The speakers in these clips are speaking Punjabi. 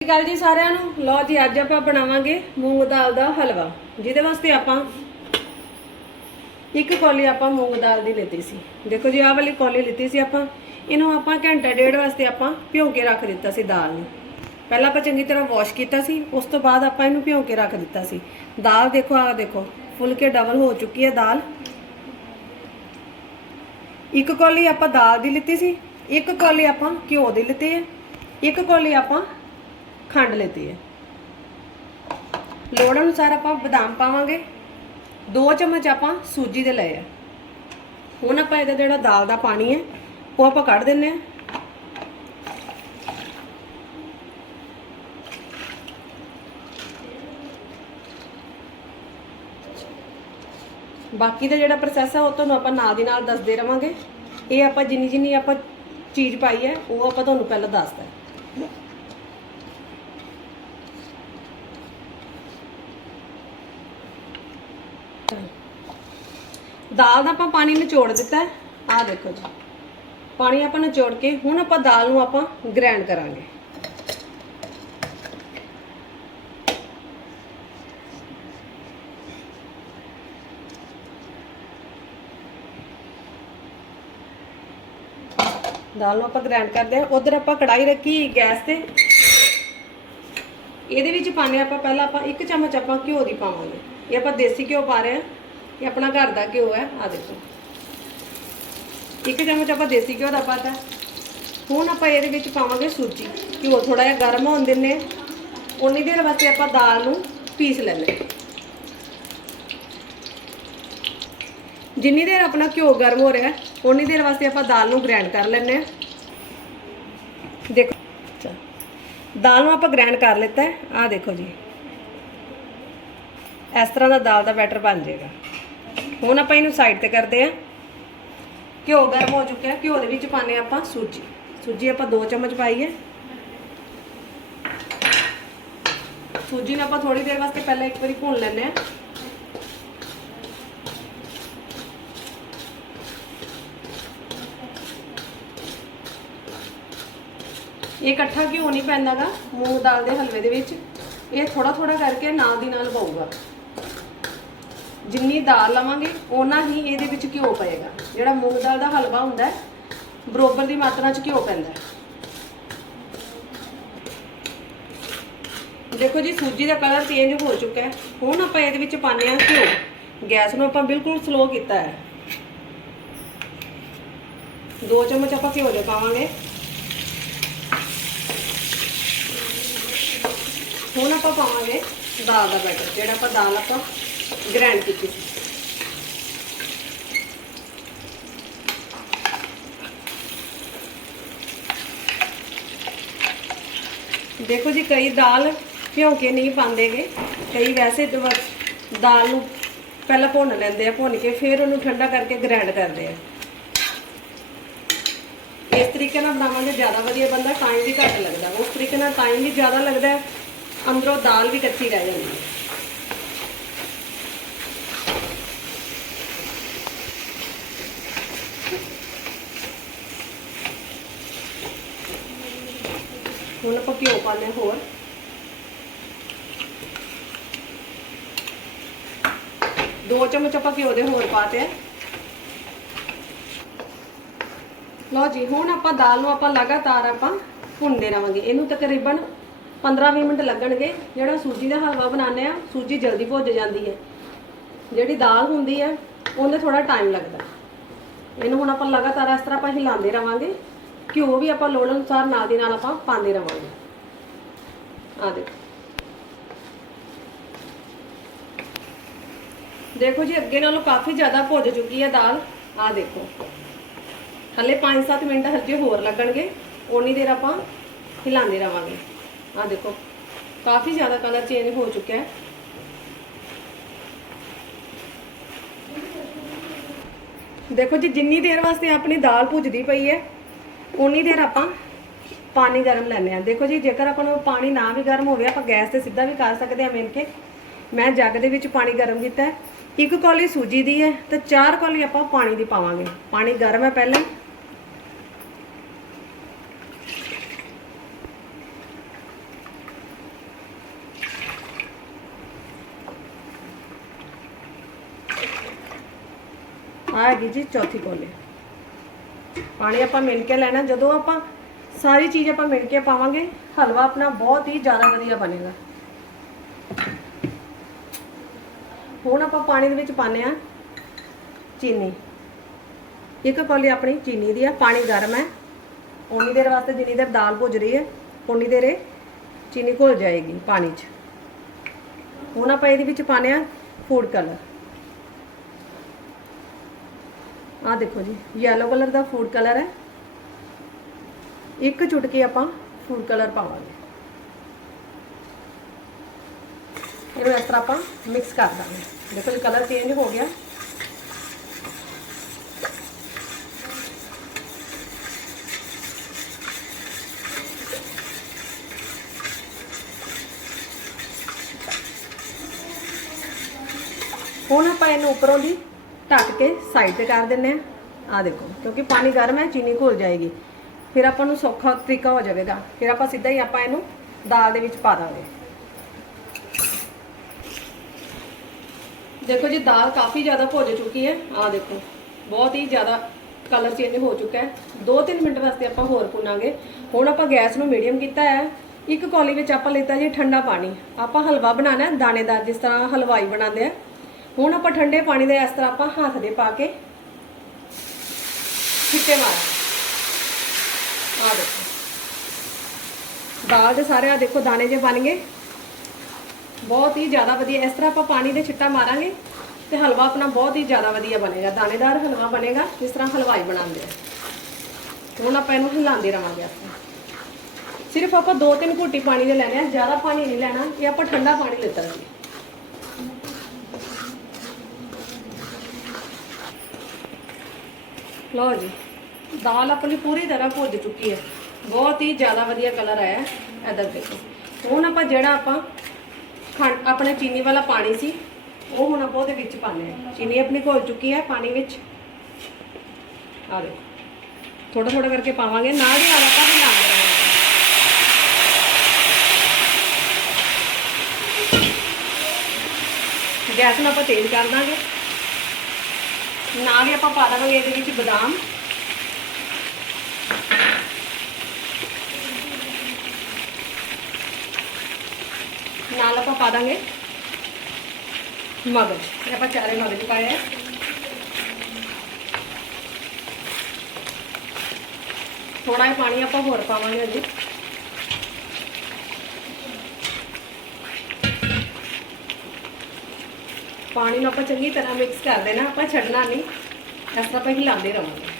ਸਤਿ ਸ਼੍ਰੀ ਅਕਾਲ ਜੀ ਸਾਰਿਆਂ ਨੂੰ। ਲਓ ਜੀ, ਅੱਜ ਆਪਾਂ ਬਣਾਵਾਂਗੇ ਮੂੰਗ ਦਾਲ ਦਾ ਹਲਵਾ। ਜਿਹਦੇ ਵਾਸਤੇ ਆਪਾਂ ਇੱਕ ਕੌਲੀ ਆਪਾਂ ਮੂੰਗ ਦਾਲ ਦੀ ਲਿੱਤੀ ਸੀ। ਦੇਖੋ ਜੀ, ਆਹ ਵਾਲੀ ਕੌਲੀ ਲਿੱਤੀ ਸੀ ਆਪਾਂ। ਇਹਨੂੰ ਆਪਾਂ ਘੰਟਾ ਡੇਢ ਵਾਸਤੇ ਆਪਾਂ ਭਿਉਂ ਕੇ ਰੱਖ ਦਿੱਤਾ ਸੀ ਦਾਲ ਨੂੰ। ਪਹਿਲਾਂ ਆਪਾਂ ਚੰਗੀ ਤਰ੍ਹਾਂ ਵਾਸ਼ ਕੀਤਾ ਸੀ। ਉਸ ਤੋਂ ਬਾਅਦ ਆਪਾਂ ਇਹਨੂੰ ਭਿਉਂ ਕੇ ਰੱਖ ਦਿੱਤਾ ਸੀ। ਦਾਲ ਦੇਖੋ, ਆਹ ਦੇਖੋ, ਫੁੱਲ ਕੇ ਡਬਲ ਹੋ ਚੁੱਕੀ ਹੈ ਦਾਲ। ਇੱਕ ਕੌਲੀ ਆਪਾਂ ਦਾਲ ਦੀ ਲਿੱਤੀ ਸੀ। ਇੱਕ ਕੌਲੀ ਆਪਾਂ ਘਿਓ ਦੀ ਲਿੱਤੀ ਹੈ। ਇੱਕ ਕੌਲੀ ਆਪਾਂ ਖੰਡ ਲਿੱਤੀ ਹੈ। ਲੋੜ ਅਨੁਸਾਰ ਆਪਾਂ ਬਦਾਮ ਪਾਵਾਂਗੇ। 2 ਚਮਚ ਆਪਾਂ ਸੂਜੀ ਦੇ ਲਏ ਆ। ਹੁਣ ਆਪਾਂ ਇਹਦਾ ਜਿਹੜਾ ਦਾਲ ਦਾ ਪਾਣੀ ਹੈ, ਉਹ ਆਪਾਂ ਕੱਢ ਦਿੰਨੇ ਆ ਬਾਕੀ ਦਾ ਜਿਹੜਾ ਪ੍ਰੋਸੈਸ ਹੈ ਉਹ ਤੁਹਾਨੂੰ ਆਪਾਂ ਨਾਲ ਦੀ ਨਾਲ ਦੱਸਦੇ ਰਵਾਂਗੇ। ਇਹ ਆਪਾਂ ਜਿੰਨੀ ਜਿੰਨੀ ਆਪਾਂ ਚੀਜ਼ ਪਾਈ ਹੈ, ਉਹ ਆਪਾਂ ਤੁਹਾਨੂੰ ਪਹਿਲਾਂ ਦੱਸਦਾ ਦਾਲ ਦਾ ਆਪਾਂ ਪਾਣੀ ਨਿਚੋੜ ਦਿੱਤਾ ਹੈ। ਆਹ ਦੇਖੋ ਜੀ। ਪਾਣੀ ਆਪਾਂ ਨਿਚੋੜ ਕੇ ਹੁਣ ਆਪਾਂ ਦਾਲ ਨੂੰ ਆਪਾਂ ਗ੍ਰਾਈਂਡ ਕਰਾਂਗੇ। ਦਾਲ ਨੂੰ ਆਪਾਂ ਗ੍ਰਾਈਂਡ ਕਰਦੇ ਆ ਉਧਰ ਆਪਾਂ ਕੜਾਈ ਰੱਖੀ ਗੈਸ ਤੇ। ਇਹਦੇ ਵਿੱਚ ਪਾਣੇ ਆਪਾਂ, ਪਹਿਲਾਂ ਆਪਾਂ ਇੱਕ ਚਮਚ ਆਪਾਂ ਘਿਓ ਦੀ ਪਾਵਾਂਗੇ। ਇਹ ਆਪਾਂ ਦੇਸੀ ਘਿਓ ਪਾ ਰਹੇ ਆ ਇਹ ਆਪਣਾ ਘਰ ਦਾ ਘਿਓ ਹੈ ਆ ਦੇਖੋ। ਇੱਕ ਚਮਚ ਆਪਾਂ ਦੇਸੀ ਘਿਓ ਦਾ ਪਾਤਾ। ਹੁਣ ਆਪਾਂ ਇਹਦੇ ਵਿੱਚ ਪਾਵਾਂਗੇ ਸੂਜੀ। ਘਿਓ ਥੋੜਾ ਜਿਹਾ ਗਰਮ ਹੋਣ ਦਿੰਨੇ ਉਨੀ ਦੇਰ ਵਾਸਤੇ ਆਪਾਂ ਦਾਲ ਨੂੰ ਪੀਸ ਲੈਣੇ ਜਿੰਨੀ ਦੇਰ ਆਪਣਾ ਘਿਓ ਗਰਮ ਹੋ ਰਿਹਾ, ਉਨੀ ਦੇਰ ਵਾਸਤੇ ਆਪਾਂ ਦਾਲ ਨੂੰ ਗ੍ਰਾਈਂਡ ਕਰ ਲੈਣੇ ਆ ਦੇਖੋ, ਦਾਲ ਨੂੰ ਆਪਾਂ ਗ੍ਰਾਈਂਡ ਕਰ ਲਿੱਤਾ ਹੈ। ਆਹ ਦੇਖੋ ਜੀ। ਇਸ ਤਰ੍ਹਾਂ ਦਾ ਦਾਲ ਦਾ ਬੈਟਰ ਬਣ ਜਾਏਗਾ। ਹੁਣ ਆਪਾਂ ਇਹਨੂੰ ਸਾਈਡ ਤੇ ਕਰਦੇ ਆ ਘਿਓ ਗਰਮ ਹੋ ਚੁੱਕਿਆ ਘਿਓ ਦੇ ਵਿੱਚ ਪਾਣੇ ਆਪਾਂ ਸੂਜੀ। ਸੂਜੀ ਆਪਾਂ 2 ਚਮਚ ਪਾਈ ਹੈ। ਸੂਜੀ ਨੂੰ ਆਪਾਂ ਥੋੜੀ ਦੇਰ ਵਾਸਤੇ ਪਹਿਲਾਂ ਇੱਕ ਵਾਰੀ ਭੁੰਨ ਲੈਂਦੇ ਆ ਇਹ ਇਕੱਠਾ ਘਿਓ ਨਹੀਂ ਪੈਂਦਾਗਾ, ਮੂੰਗ ਦਾਲ ਦੇ ਹਲਵੇ ਦੇ ਵਿੱਚ। ਇਹ ਥੋੜਾ ਥੋੜਾ ਕਰਕੇ ਨਾਲ ਦੀ ਨਾਲ ਪਾਊਗਾ ਜਿੰਨੀ ਦਾਲ ਲਵਾਂਗੇ, ਓਨਾ ਹੀ ਇਹਦੇ ਵਿੱਚ ਘਿਓ ਪਏਗਾ। ਜਿਹੜਾ ਮੂੰਗ ਦਾਲ ਦਾ ਹਲਵਾ ਹੁੰਦਾ ਹੈ, ਬਰੋਬਰ ਦੀ ਮਾਤਰਾ 'ਚ ਘਿਓ ਪੈਂਦਾ ਹੈ। ਦੇਖੋ ਜੀ, ਸੂਜੀ ਦਾ ਕਲਰ ਚੇਂਜ ਹੋ ਚੁੱਕਾ ਹੈ। ਹੁਣ ਆਪਾਂ ਇਹਦੇ ਵਿੱਚ ਪਾਉਂਦੇ ਹਾਂ ਘਿਓ। ਗੈਸ ਨੂੰ ਆਪਾਂ ਬਿਲਕੁਲ ਸਲੋ ਕੀਤਾ ਹੈ। ਦੋ ਚਮਚ ਆਪਾਂ ਘਿਓ ਦੇ ਪਾਵਾਂਗੇ। ਹੁਣ ਆਪਾਂ ਪਾਵਾਂਗੇ ਦਾਲ ਦਾ ਬੈਟਰ ਜਿਹੜਾ ਆਪਾਂ ਦਾਲ ਆਪਾਂ ਗ੍ਰਾਈਂਡ ਕੀਤੀ ਸੀ। ਦੇਖੋ ਜੀ, ਕਈ ਦਾਲ ਭਿਉਂ ਕੇ ਨਹੀਂ ਪਾਉਂਦੇਗੇ। ਕਈ ਵੈਸੇ ਦਾਲ ਨੂੰ ਪਹਿਲਾਂ ਭੁੰਨ ਲੈਂਦੇ ਆ, ਭੁੰਨ ਕੇ ਫਿਰ ਉਹਨੂੰ ਠੰਡਾ ਕਰਕੇ ਗ੍ਰਾਈਂਡ ਕਰਦੇ ਆ। ਇਸ ਤਰੀਕੇ ਨਾਲ ਬਣਾਵਾਂਗੇ, ਜ਼ਿਆਦਾ ਵਧੀਆ ਬੰਦਾ ਟਾਈਮ ਵੀ ਘੱਟ ਲੱਗਦਾ। ਉਸ ਤਰੀਕੇ ਨਾਲ ਟਾਈਮ ਵੀ ਜ਼ਿਆਦਾ ਲੱਗਦਾ, ਅੰਦਰੋਂ ਦਾਲ ਵੀ ਕੱਚੀ ਰਹਿ ਜਾਂਦੀ ਹੈ। ਹੁਣ ਆਪਾਂ ਘਿਓ ਪਾਣੇ ਹੋਰ। ਦੋ ਚਮਚ ਆਪਾਂ ਘਿਓ ਦੇ ਹੋਰ ਪਾਤੇ ਲਓ ਜੀ, ਹੁਣ ਆਪਾਂ ਦਾਲ ਨੂੰ ਆਪਾਂ ਲਗਾਤਾਰ ਆਪਾਂ ਭੁੰਨਦੇ ਰਵਾਂਗੇ। ਇਹਨੂੰ ਤਕਰੀਬਨ 15-20 ਮਿੰਟ ਲੱਗਣਗੇ। ਜਿਹੜਾ ਸੂਜੀ ਦਾ ਹਲਵਾ ਬਣਾਉਂਦੇ ਆ, ਸੂਜੀ ਜਲਦੀ ਭੁੱਜ ਜਾਂਦੀ ਹੈ। ਜਿਹੜੀ ਦਾਲ ਹੁੰਦੀ ਹੈ ਉਹਨੇ ਥੋੜਾ ਟਾਈਮ ਲੱਗਦਾ। ਇਹਨੂੰ ਹੁਣ ਆਪਾਂ ਲਗਾਤਾਰ ਇਸ ਤਰ੍ਹਾਂ ਆਪਾਂ ਹਿਲਾਉਂਦੇ ਰਵਾਂਗੇ। ਘਿਓ ਵੀ ਆਪਾਂ ਲੋੜ ਅਨੁਸਾਰ ਨਾਲ ਦੀ ਨਾਲ ਆਪਾਂ ਪਾਉਂਦੇ ਰਵਾਂਗੇ। ਆ ਦੇਖੋ। ਦੇਖੋ ਜੀ, ਅੱਗੇ ਨਾਲੋਂ ਕਾਫੀ ਜ਼ਿਆਦਾ ਭੁੱਜ ਚੁੱਕੀ ਹੈ ਦਾਲ। ਆ ਦੇਖੋ। ਹਲੇ 5-7 ਮਿੰਟ ਹਜੇ ਹੋਰ ਲੱਗਣਗੇ। ਓਨੀ ਦੇਰ ਆਪਾਂ ਹਿਲਾਉਂਦੇ ਰਵਾਂਗੇ। ਆ ਦੇਖੋ। ਕਾਫੀ ਜ਼ਿਆਦਾ ਕਲਰ ਚੇਂਜ ਹੋ ਚੁੱਕਿਆ ਹੈ। ਦੇਖੋ ਜੀ, ਜਿੰਨੀ ਦੇਰ ਵਾਸਤੇ ਆਪਣੀ ਦਾਲ ਭੁੱਜਦੀ ਪਈ ਹੈ ਉਨੀ ਦੇਰ ਆਪਾਂ ਪਾਣੀ ਗਰਮ ਲੈਂਦੇ ਆ ਦੇਖੋ ਜੀ, ਜੇਕਰ ਆਪਾਂ ਨੂੰ ਪਾਣੀ ਨਾ ਵੀ ਗਰਮ ਹੋਵੇ, ਆਪਾਂ ਗੈਸ ਤੇ ਸਿੱਧਾ ਵੀ ਕਰ ਸਕਦੇ ਆ ਮੇਨ ਕੇ। ਮੈਂ ਜੱਗ ਦੇ ਵਿੱਚ ਪਾਣੀ ਗਰਮ ਕੀਤਾ ਇੱਕ ਕੌਲੀ ਸੂਜੀ ਦੀ ਹੈ ਤੇ ਚਾਰ ਕੌਲੀ ਆਪਾਂ ਪਾਣੀ ਦੀ ਪਾਵਾਂਗੇ। ਪਾਣੀ ਗਰਮ ਹੈ ਪਹਿਲਾਂ। ਆ ਗਈ ਜੀ ਚੌਥੀ ਕੌਲੀ। ਪਾਣੀ ਆਪਾਂ ਮਿਲ ਕੇ ਲੈਣਾ, ਜਦੋਂ ਆਪਾਂ ਸਾਰੀ ਚੀਜ਼ ਆਪਾਂ ਮਿਲ ਕੇ ਪਾਵਾਂਗੇ, ਹਲਵਾ ਆਪਣਾ ਬਹੁਤ ਹੀ ਜ਼ਿਆਦਾ ਵਧੀਆ ਬਣੇਗਾ। ਹੁਣ ਆਪਾਂ ਪਾਣੀ ਦੇ ਵਿੱਚ ਪਾਉਂਦੇ ਆ ਚੀਨੀ। ਇੱਕ ਕੌਲੀ ਆਪਣੀ ਚੀਨੀ ਦੀ ਆ, ਪਾਣੀ ਗਰਮ ਹੈ। ਉਨੀ ਦੇਰ ਵਾਸਤੇ ਜਿੰਨੀ ਦੇਰ ਦਾਲ ਭੁੱਜ ਰਹੀ ਹੈ ਉਨੀ ਦੇਰ ਇਹ ਚੀਨੀ ਘੁਲ ਜਾਏਗੀ ਪਾਣੀ 'ਚ। ਹੁਣ ਆਪਾਂ ਇਹਦੇ ਵਿੱਚ ਪਾਉਂਦੇ ਆ ਫੂਡ ਕਲਰ ਆਹ ਦੇਖੋ ਜੀ ਯੈਲੋ ਕਲਰ ਦਾ ਫੂਡ ਕਲਰ ਹੈ ਇੱਕ ਚੁਟਕੀ ਆਪਾਂ ਫੂਡ ਕਲਰ ਪਾਵਾਂਗੇ ਇਹਨੂੰ ਇਸ ਤਰ੍ਹਾਂ ਆਪਾਂ ਮਿਕਸ ਕਰ ਦਾਂਗੇ। ਦੇਖੋ ਜੀ ਕਲਰ ਚੇਂਜ ਹੋ ਗਿਆ। ਹੁਣ ਆਪਾਂ ਇਹਨੂੰ ਉੱਪਰੋਂ ਦੀ ਢੱਕ ਕੇ ਸਾਈਡ ਤੇ ਕਰ ਦਿੰਨੇ ਆ ਆ ਦੇਖੋ, ਕਿਉਂਕਿ ਪਾਣੀ ਗਰਮ ਹੈ, ਚੀਨੀ ਘੁਲ ਜਾਏਗੀ। ਫਿਰ ਆਪਾਂ ਨੂੰ ਸੌਖਾ ਤਰੀਕਾ ਹੋ ਜਾਵੇਗਾ। ਫਿਰ ਆਪਾਂ ਸਿੱਧਾ ਹੀ ਆਪਾਂ ਇਹਨੂੰ ਦਾਲ ਦੇ ਵਿੱਚ ਪਾ ਦਾਂਗੇ। ਦੇਖੋ ਜੀ, ਦਾਲ ਕਾਫੀ ਜ਼ਿਆਦਾ ਭੁੱਜ ਚੁੱਕੀ ਹੈ। ਆ ਦੇਖੋ, ਬਹੁਤ ਹੀ ਜ਼ਿਆਦਾ ਕਲਰ ਚੇਂਜ ਹੋ ਚੁੱਕਾ ਹੈ। 2-3 ਮਿੰਟ ਵਾਸਤੇ ਆਪਾਂ ਹੋਰ ਭੁੰਨਾਂਗੇ। ਹੁਣ ਆਪਾਂ ਗੈਸ ਨੂੰ ਮੀਡੀਅਮ ਕੀਤਾ ਹੈ। ਇੱਕ ਕੌਲੀ ਵਿੱਚ ਆਪਾਂ ਲਿੱਤਾ ਜੀ ਠੰਡਾ ਪਾਣੀ। ਆਪਾਂ ਹਲਵਾ ਬਣਾਉਣਾ ਹੈ, ਦਾਣੇਦਾਰ ਜਿਸ ਤਰ੍ਹਾਂ ਹਲਵਾਈ ਬਣਾਉਂਦੇ ਆ। ਹੁਣ ਆਪਾਂ ਠੰਡੇ ਪਾਣੀ ਦੇ ਇਸ ਤਰ੍ਹਾਂ ਆਪਾਂ ਹੱਥ ਦੇ ਪਾ ਕੇ ਛਿੱਟੇ ਮਾਰ। ਆ ਦੇਖੋ। ਦਾਲ ਦੇ ਸਾਰੇ ਆ ਦੇਖੋ ਦਾਣੇ ਜੇ ਬਣ ਗਏ। ਬਹੁਤ ਹੀ ਜ਼ਿਆਦਾ ਵਧੀਆ। ਇਸ ਤਰ੍ਹਾਂ ਆਪਾਂ ਪਾਣੀ ਦੇ ਛਿੱਟਾ ਮਾਰਾਂਗੇ ਤੇ ਹਲਵਾ ਆਪਣਾ ਬਹੁਤ ਹੀ ਜ਼ਿਆਦਾ ਵਧੀਆ ਬਣੇਗਾ। ਦਾਣੇਦਾਰ ਹਲਵਾ ਬਣੇਗਾ, ਜਿਸ ਤਰ੍ਹਾਂ ਹਲਵਾਈ ਬਣਾਉਂਦੇ ਆ। ਹੁਣ ਆਪਾਂ ਇਹਨੂੰ ਹਿਲਾਉਂਦੇ ਰਵਾਂਗੇ ਆਪਾਂ। ਸਿਰਫ ਆਪਾਂ ਦੋ ਤਿੰਨ ਘੁੱਟੀ ਪਾਣੀ ਦੇ ਲੈਣੇ ਆ। ਜ਼ਿਆਦਾ ਪਾਣੀ ਨਹੀਂ ਲੈਣਾ। ਇਹ ਆਪਾਂ ਠੰਡਾ ਪਾਣੀ ਲਿੱਤਾ ਜੀ ਲਓ ਜੀ, ਦਾਲ ਆਪਣੀ ਪੂਰੀ ਤਰ੍ਹਾਂ ਭੁੱਜ ਚੁੱਕੀ ਹੈ। ਬਹੁਤ ਹੀ ਜ਼ਿਆਦਾ ਵਧੀਆ ਕਲਰ ਆਇਆ ਹੈ। ਇਧਰ ਦੇਖੋ। ਹੁਣ ਆਪਾਂ ਜਿਹੜਾ ਆਪਾਂ ਖੰਡ, ਆਪਣੇ ਚੀਨੀ ਵਾਲਾ ਪਾਣੀ ਸੀ, ਉਹ ਹੁਣ ਆਪਾਂ ਉਹਦੇ ਵਿੱਚ ਪਾਣੇ ਆ ਚੀਨੀ ਆਪਣੀ ਘੁਲ ਚੁੱਕੀ ਹੈ ਪਾਣੀ ਵਿੱਚ। ਆ ਦੇਖੋ। ਥੋੜਾ ਥੋੜਾ ਕਰਕੇ ਪਾਵਾਂਗੇ। ਨਾਲ ਦੀ ਆਲਾ ਆਪਾਂ ਹਿਲਾਉਂਦੇ ਗੈਸ ਨੂੰ ਆਪਾਂ ਤੇਜ਼ ਕਰ ਦਾਂਗੇ। ਨਾਲ ਹੀ ਆਪਾਂ ਪਾ ਦੇਵਾਂਗੇ ਇਹਦੇ ਵਿੱਚ ਬਦਾਮ। ਨਾਲ ਆਪਾਂ ਪਾ ਦਾਂਗੇ ਮਗਜ ਇਹ ਆਪਾਂ ਚਾਰੇ ਮਗਜ ਪਾਏ ਆ। ਥੋੜਾ ਜਿਹਾ ਪਾਣੀ ਆਪਾਂ ਹੋਰ ਪਾਵਾਂਗੇ ਜੀ ਪਾਣੀ ਨੂੰ ਆਪਾਂ ਚੰਗੀ ਤਰ੍ਹਾਂ ਮਿਕਸ ਕਰ ਦੇਣਾ, ਆਪਾਂ ਛੱਡਣਾ ਨਹੀਂ। ਇਸ ਤਰ੍ਹਾਂ ਆਪਾਂ ਹਿਲਾਉਂਦੇ ਰਹਾਂਗੇ।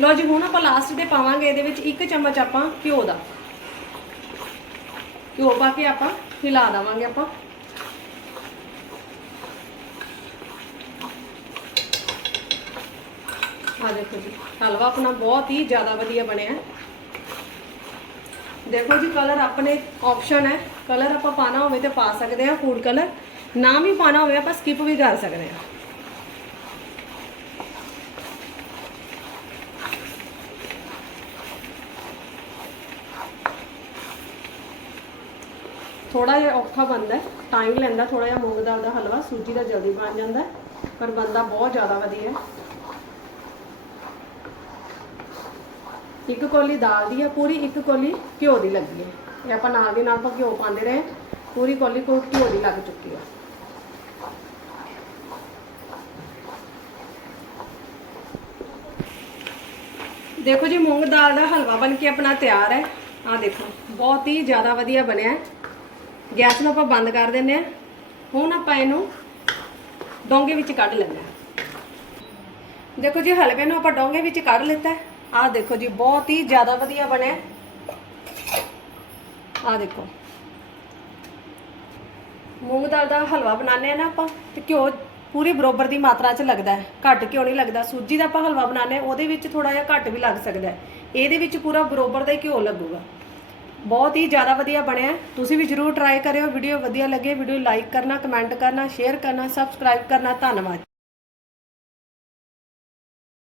ਲੋ ਜੀ, ਹੁਣ ਆਪਾਂ ਲਾਸਟ ਤੇ ਪਾਵਾਂਗੇ, ਇਹਦੇ ਵਿੱਚ ਇੱਕ ਚਮਚ ਆਪਾਂ ਘਿਓ ਦਾ। ਘਿਓ ਪਾ ਕੇ ਆਪਾਂ ਹਿਲਾ ਦੇਵਾਂਗੇ ਆਪਾਂ। ਆ ਦੇਖੋ ਜੀ, ਹਲਵਾ ਆਪਣਾ ਬਹੁਤ ਹੀ ਜ਼ਿਆਦਾ ਵਧੀਆ ਬਣਿਆ। ਹੈ। ਦੇਖੋ ਜੀ ਕਲਰ ਆਪਣੇ ਆਪਸ਼ਨ ਹੈ। ਕਲਰ ਆਪਾਂ ਪਾਣਾ ਹੋਵੇ ਤੇ ਪਾ ਸਕਦੇ ਆ ਫੂਡ ਕਲਰ ਨਾ ਵੀ ਪਾਣਾ ਹੋਵੇ, ਆਪਾਂ ਸਕਿਪ ਵੀ ਕਰ ਸਕਦੇ ਆ ਥੋੜਾ ਜਿਹਾ ਔਖਾ ਬਣਦਾ ਟਾਈਮ ਲੈਂਦਾ ਥੋੜਾ ਜਿਹਾ ਮੂੰਗ ਦਾਲ ਦਾ ਹਲਵਾ, ਸੂਜੀ ਦਾ ਜਲਦੀ ਬਣ ਜਾਂਦਾ ਪਰ ਬਣਦਾ ਬਹੁਤ ਜ਼ਿਆਦਾ ਵਧੀਆ ਇੱਕ ਕੋਲੀ ਦਾਲ ਦੀ ਹੈ, ਪੂਰੀ ਇੱਕ ਕੋਲੀ ਘਿਓ ਦੀ ਲੱਗੀ ਹੈ। ਇਹ ਆਪਾਂ ਨਾਲ ਦੀ ਨਾਲ ਆਪਾਂ ਘਿਓ ਪਾਉਂਦੇ ਰਹੇ, ਪੂਰੀ ਕੋਲੀ ਕੋ ਘਿਓ ਦੀ ਲੱਗ ਚੁੱਕੀ ਹੈ। ਦੇਖੋ ਜੀ, ਮੂੰਗ ਦਾਲ ਦਾ ਹਲਵਾ ਬਣ ਕੇ ਆਪਣਾ ਤਿਆਰ ਹੈ। ਆਹ ਦੇਖੋ, ਬਹੁਤ ਹੀ ਜ਼ਿਆਦਾ ਵਧੀਆ ਬਣਿਆ ਹੈ। ਗੈਸ ਨੂੰ ਆਪਾਂ ਬੰਦ ਕਰ ਦਿੰਦੇ ਹਾਂ। ਹੁਣ ਆਪਾਂ ਇਹਨੂੰ ਡੋਂਗੇ ਵਿੱਚ ਕੱਢ ਲੈਂਦੇ ਹਾਂ। ਦੇਖੋ ਜੀ, ਹਲਵੇ ਨੂੰ ਆਪਾਂ ਡੋਂਗੇ ਵਿੱਚ ਕੱਢ ਲਿੱਤਾ ਆਹ ਦੇਖੋ ਜੀ, ਬਹੁਤ ਹੀ ਜ਼ਿਆਦਾ ਵਧੀਆ ਬਣਿਆ ਆਹ ਦੇਖੋ। ਮੂੰਗ ਦਾਲ ਦਾ ਹਲਵਾ ਬਣਾਉਂਦੇ ਆ ਨਾ ਆਪਾਂ, ਤੇ ਘਿਓ ਪੂਰੀ ਬਰੋਬਰ ਦੀ ਮਾਤਰਾ 'ਚ ਲੱਗਦਾ ਹੈ। ਘੱਟ ਘਿਓ ਨਹੀਂ ਲੱਗਦਾ। ਸੂਜੀ ਦਾ ਆਪਾਂ ਹਲਵਾ ਬਣਾਉਂਦੇ ਆ ਉਹਦੇ ਵਿੱਚ ਥੋੜਾ ਜਿਹਾ ਘੱਟ ਵੀ ਲੱਗ ਸਕਦਾ ਇਹਦੇ ਵਿੱਚ ਪੂਰਾ ਬਰੋਬਰ ਦਾ ਹੀ ਘਿਓ ਲੱਗੂਗਾ। ਬਹੁਤ ਹੀ ਜ਼ਿਆਦਾ ਵਧੀਆ ਬਣਿਆ। ਤੁਸੀਂ ਵੀ ਜਰੂਰ ਟਰਾਈ ਕਰਿਓ ਵੀਡੀਓ ਵਧੀਆ ਲੱਗੇ ਵੀਡੀਓ ਲਾਈਕ ਕਰਨਾ ਕਮੈਂਟ ਕਰਨਾ ਸ਼ੇਅਰ ਕਰਨਾ ਸਬਸਕ੍ਰਾਈਬ ਕਰਨਾ, ਧੰਨਵਾਦ।